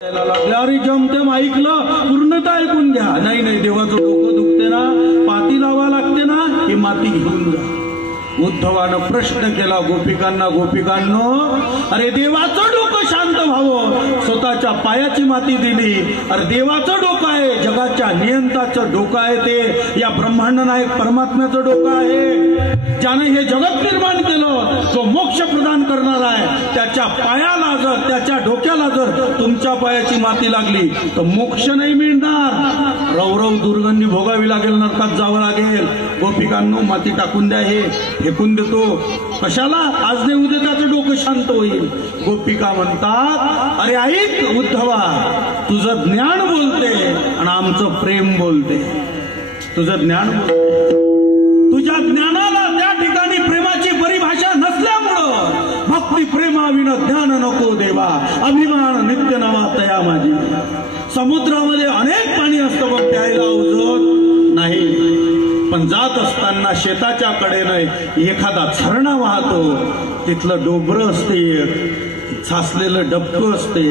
अरे जमतेम ऐकलं पूर्णतः ऐकून घ्या। नाही नाही देवाचं डोकं दुखते ना, पाती लावा लागते ना, हे माती घेऊन जा। उद्धवानं प्रश्न केला गोपिकांना, गोपिकांनो अरे देवाचं डोकं शांत व्हावं, स्वतःच्या पायाची माती दिली। अरे देवाचं डोकं आहे, जगाच्या नियंताचं डोकं आहे, ते या ब्रह्मांड नायक परमात्म्याचं डोकं आहे, ज्याने हे जगत निर्माण केलं, जो मोक्ष प्रदान करणार आहे। त्याच्या पायाला जर, त्याच्या डोक्याला जर तुमच्या पायाची माती लागली तर मोक्ष नाही मिळणार, रवरव दुर्गंधी भोगावी लागेल, नरकात जावं लागेल। गोपिकांनो माती टाकून द्या, हे फेकून देतो कशाला, आज नाही उद्या त्याचं डोकं शांत होईल। गोपिका म्हणतात अरे ऐक उद्धवा, तुझं ज्ञान बोलते आणि आमचं प्रेम बोलते। तुझं ज्ञान बोलते, तुझ्या ज्ञानाला त्या ठिकाणी प्रेमाची परिभाषा नसल्यामुळं भक्ती प्रेमाविना ज्ञान नको देवा, अभिमान नित्य नवा तया माझी। समुद्रामध्ये अनेक पाणी असतं पण प्यायला उजवत नाही, पण जात असताना शेताच्या कडेनं एखादा झरणा वाहतो, तिथलं डोबरं असते, साचलेलं डबकं असते,